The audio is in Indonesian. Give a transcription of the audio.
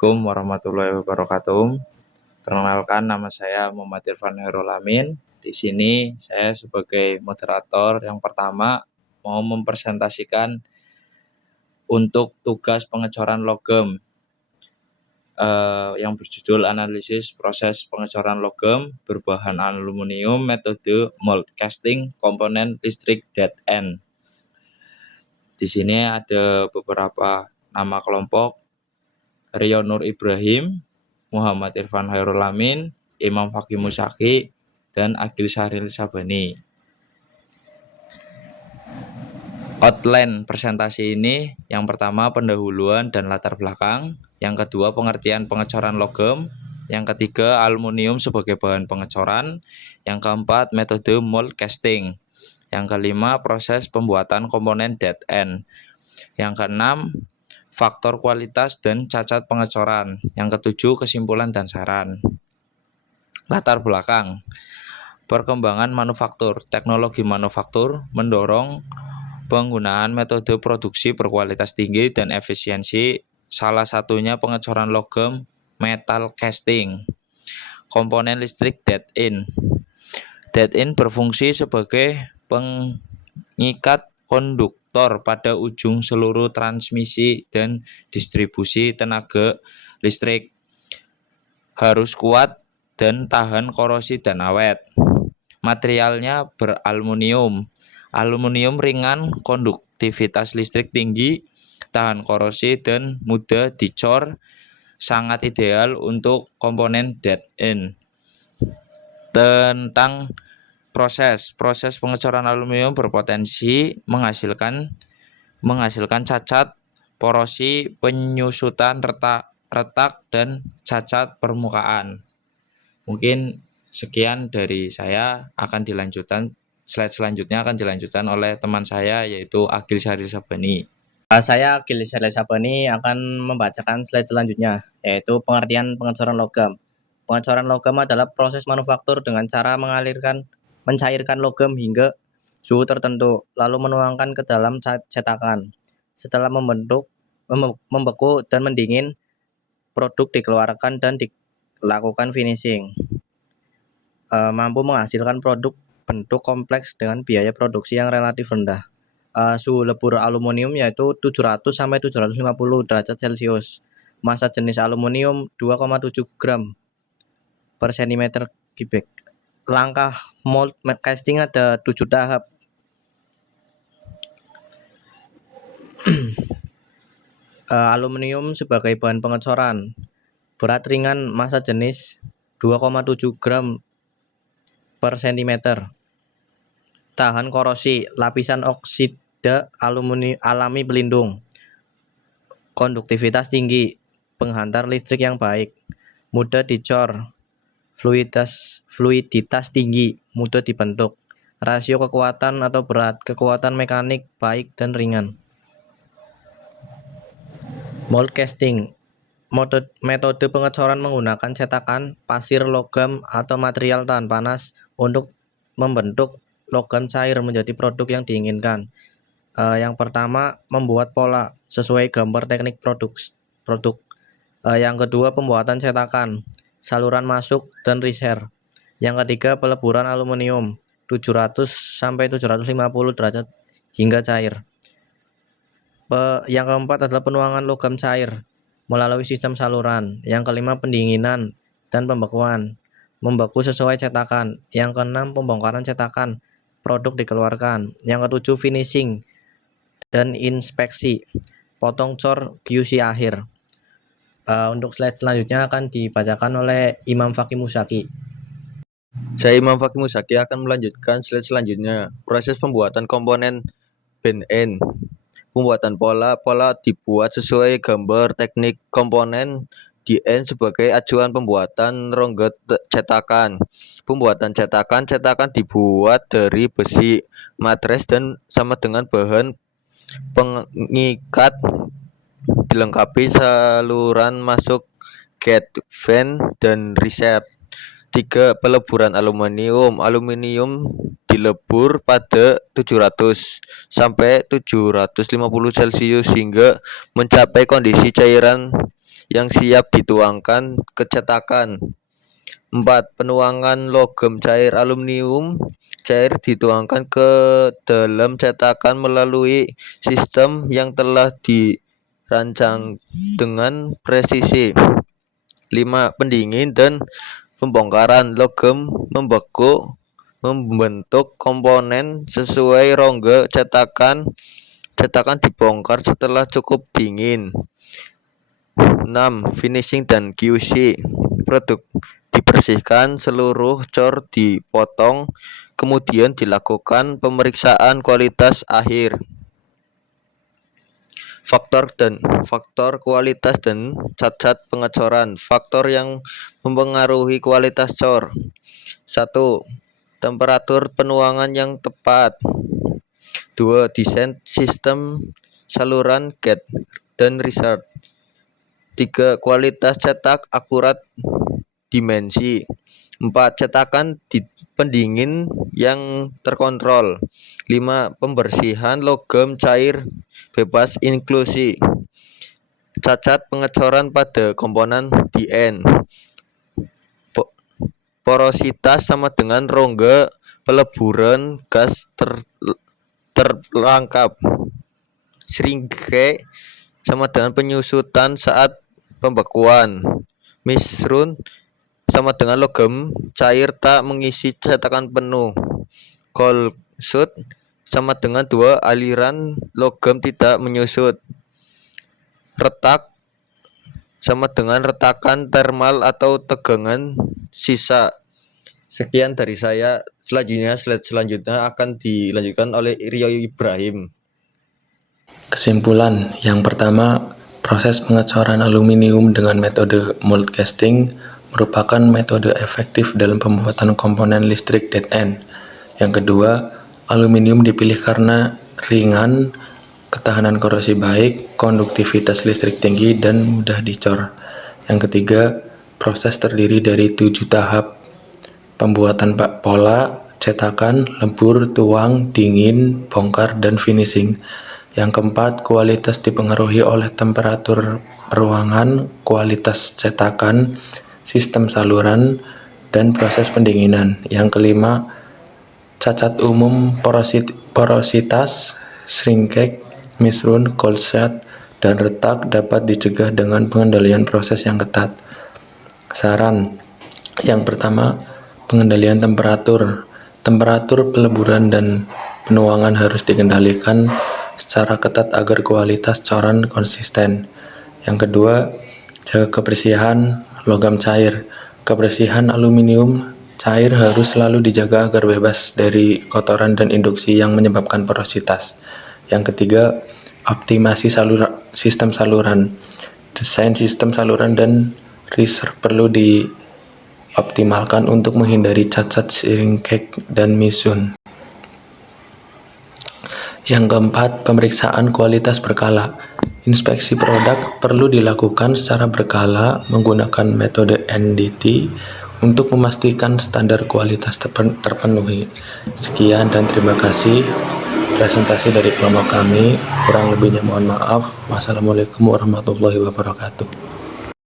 Assalamualaikum warahmatullahi wabarakatuh. Perkenalkan, nama saya Muhammad Irfan Hairul Amin. Di sini saya sebagai moderator yang pertama mau mempresentasikan untuk tugas pengecoran logam yang berjudul analisis proses pengecoran logam berbahan aluminium metode mold casting komponen listrik dead end. Di sini ada beberapa nama kelompok: Rio Nur Ibrahim, Muhammad Irfan Hairul Amin, Imam Fakih Musaki, dan Agil Syahril Sabani. Outline presentasi ini, yang pertama pendahuluan dan latar belakang, yang kedua pengertian pengecoran logam, yang ketiga aluminium sebagai bahan pengecoran, yang keempat metode mold casting, yang kelima proses pembuatan komponen dead end, yang keenam faktor kualitas dan cacat pengecoran, yang ketujuh kesimpulan dan saran. Latar belakang: perkembangan manufaktur. Teknologi manufaktur mendorong penggunaan metode produksi berkualitas tinggi dan efisiensi, salah satunya pengecoran logam metal casting. Komponen listrik dead end. Dead end berfungsi sebagai pengikat konduktor pada ujung seluruh transmisi dan distribusi tenaga listrik. Harus kuat dan tahan korosi dan awet. Materialnya beraluminium. Aluminium ringan, konduktivitas listrik tinggi, tahan korosi dan mudah dicor, sangat ideal untuk komponen dead end. Tentang proses pengecoran aluminium berpotensi menghasilkan cacat, porosi, penyusutan retak dan cacat permukaan. Mungkin sekian dari saya. Slide selanjutnya akan dilanjutkan oleh teman saya, yaitu Agil Syahril Sabani. Saya Agil Syahril Sabani akan membacakan slide selanjutnya, yaitu pengertian pengecoran logam. Pengecoran logam adalah proses manufaktur dengan cara mencairkan logam hingga suhu tertentu, lalu menuangkan ke dalam cetakan. Setelah membeku dan mendingin, produk dikeluarkan dan dilakukan finishing. Mampu menghasilkan produk bentuk kompleks dengan biaya produksi yang relatif rendah. Suhu lebur aluminium yaitu 700 sampai 750 derajat Celcius. Massa jenis aluminium 2,7 gram per cm kubik. Langkah mold casting ada 7 tahap. Aluminium sebagai bahan pengecoran. Berat ringan, massa jenis 2,7 gram per cm. Tahan korosi, lapisan oksida alami pelindung. Konduktivitas tinggi, penghantar listrik yang baik. Mudah dicor, fluiditas tinggi, mudah dibentuk. Rasio kekuatan atau berat, kekuatan mekanik baik dan ringan. Mold casting, metode pengecoran menggunakan cetakan, pasir, logam, atau material tahan panas untuk membentuk logam cair menjadi produk yang diinginkan. Yang pertama, membuat pola sesuai gambar teknik produk. Yang kedua, pembuatan cetakan, saluran masuk dan riser. Yang ketiga, peleburan aluminium 700 sampai 750 derajat hingga cair. Yang keempat adalah penuangan logam cair melalui sistem saluran. Yang kelima, pendinginan dan pembekuan, membeku sesuai cetakan. Yang keenam, pembongkaran cetakan, produk dikeluarkan. Yang ketujuh, finishing dan inspeksi, potong cor, QC akhir. Untuk slide selanjutnya akan dibacakan oleh Imam Fakih Musaki. Saya Imam Fakih Musaki akan melanjutkan slide selanjutnya. Proses pembuatan komponen band end. Pembuatan pola dibuat sesuai gambar teknik komponen di end sebagai acuan pembuatan rongga cetakan. Pembuatan cetakan dibuat dari besi, matres dan sama dengan bahan pengikat, dilengkapi saluran masuk, gate, vent, dan reset. 3. Peleburan aluminium dilebur pada 700 sampai 750 Celcius hingga mencapai kondisi cairan yang siap dituangkan ke cetakan. 4. Penuangan logam cair aluminium cair dituangkan ke dalam cetakan melalui sistem yang telah dirancang dengan presisi. 5. Pendingin dan pembongkaran logam membeku membentuk komponen sesuai rongga cetakan. Cetakan dibongkar setelah cukup dingin. 6. Finishing dan QC. Produk dibersihkan, seluruh cor dipotong, kemudian dilakukan pemeriksaan kualitas akhir. Faktor kualitas dan cacat pengecoran. Faktor yang mempengaruhi kualitas cor. 1. Temperatur penuangan yang tepat. 2. Desain sistem saluran gate dan research. 3. Kualitas cetak akurat dimensi. 4. Cetakan pendingin yang terkontrol. 5. Pembersihan logam cair bebas inklusi. Cacat pengecoran pada komponen DN. Porositas sama dengan rongga peleburan gas terlengkap. Shrinkage sama dengan penyusutan saat pembekuan. Misrun sama dengan logam cair tak mengisi cetakan penuh. Cold shoot sama dengan 2 aliran logam tidak menyusut. Retak sama dengan retakan termal atau tegangan sisa. Sekian dari saya. Slide selanjutnya akan dilanjutkan oleh Rio Ibrahim. Kesimpulan, yang pertama, proses pengecoran aluminium dengan metode mold casting merupakan metode efektif dalam pembuatan komponen listrik dead end. Yang kedua, aluminium dipilih karena ringan, ketahanan korosi baik, konduktivitas listrik tinggi, dan mudah dicor. Yang ketiga, proses terdiri dari 7 tahap: pembuatan pola, cetakan, lebur, tuang, dingin, bongkar, dan finishing. Yang keempat, kualitas dipengaruhi oleh temperatur ruangan, kualitas cetakan, sistem saluran, dan proses pendinginan. Yang kelima, cacat umum, porositas, shrinkage, misrun, cold shot, dan retak dapat dicegah dengan pengendalian proses yang ketat. Saran yang pertama, pengendalian temperatur. Temperatur peleburan dan penuangan harus dikendalikan secara ketat agar kualitas coran konsisten. Yang kedua, jaga kebersihan logam cair. Kebersihan aluminium cair harus selalu dijaga agar bebas dari kotoran dan induksi yang menyebabkan porositas. Yang ketiga, optimasi sistem saluran. Desain sistem saluran dan reserve perlu dioptimalkan untuk menghindari cacat, shrinkage, dan misrun. Yang keempat, pemeriksaan kualitas berkala. Inspeksi produk perlu dilakukan secara berkala menggunakan metode NDT untuk memastikan standar kualitas terpenuhi. Sekian dan terima kasih presentasi dari kelompok kami. Kurang lebihnya mohon maaf. Wassalamualaikum warahmatullahi wabarakatuh.